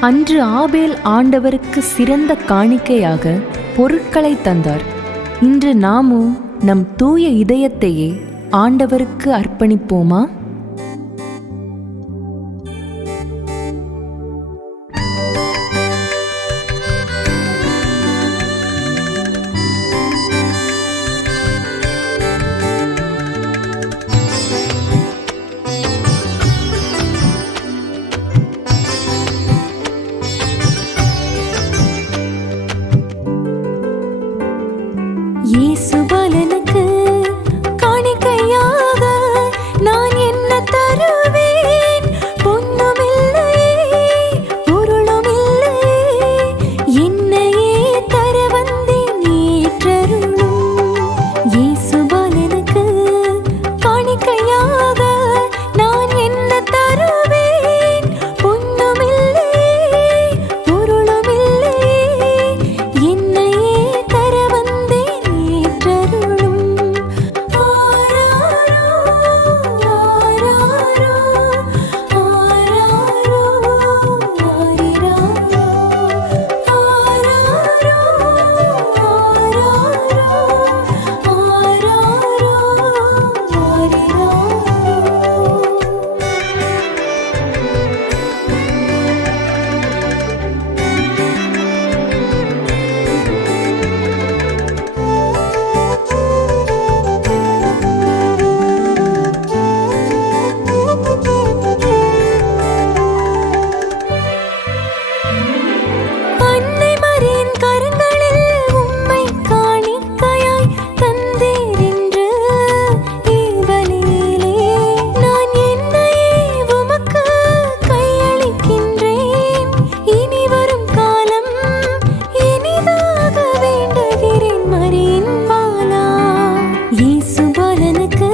அன்று ஆபேல் ஆண்டவருக்கு சிறந்த காணிக்கையாக பொருட்களை தந்தார். இன்று நாமும் நம் தூய இதயத்தையே ஆண்டவருக்கு அர்ப்பணிப்போமா? காதலுக்கு